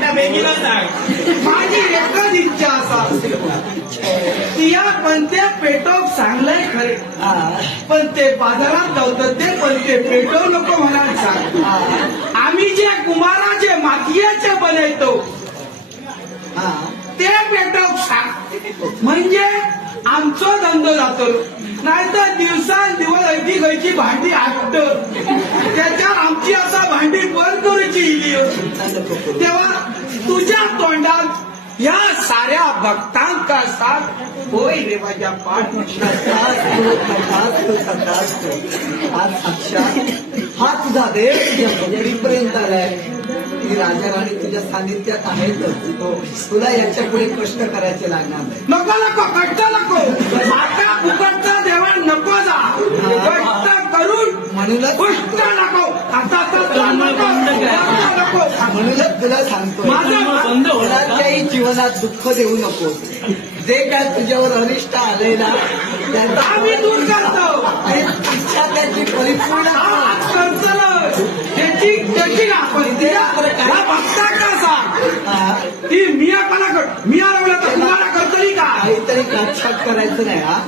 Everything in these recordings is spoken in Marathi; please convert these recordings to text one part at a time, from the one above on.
त्या बेगीला माझी एकच इच्छा असा तिया पण ते पेटोक चांगलंय खरे? पण ते बाजारात जावतात ते पण ते पेटो नको म्हणाल सांग. आम्ही जे कुमाराचे मातीयेचे बनवतो ते पेटोक सांग. म्हणजे आमचो धंदो जातो. नाहीतर दिवसान दिवस अगदी खंयची भांडी तेव्हा तुझ्या तोंडात या साऱ्या भक्तांका साथ होय रे माझ्या पाठ. आज साक्षात हा तुझा देव तुझ्या भक्तीपर्यंत आलाय. ती राजा राणी तुझ्या सानिध्यात आहेतच तुला याच्यापुढे कष्ट करायचे लागणार नाही. नको नको कष्ट नको. आता फुकटचा देवा नको जा. कष्ट करून म्हणूनच कष्ट नको. आता तर नको कष्ट नको म्हणूनच तुला सांगतो कोणाच्याही जीवनात दुःख देऊ नको. जे काय तुझ्यावर अनिष्ट आले ना त्याचा आम्ही दूर करतो. आणि इच्छा त्याची परिपूर्ण ती कोणाकडे तर तुम्हाला करतली का? काहीतरी काटछाट करायचं नाही हा.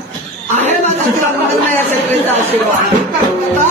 आहे माझा तुला या सगळ्याचा आशीर्वाद.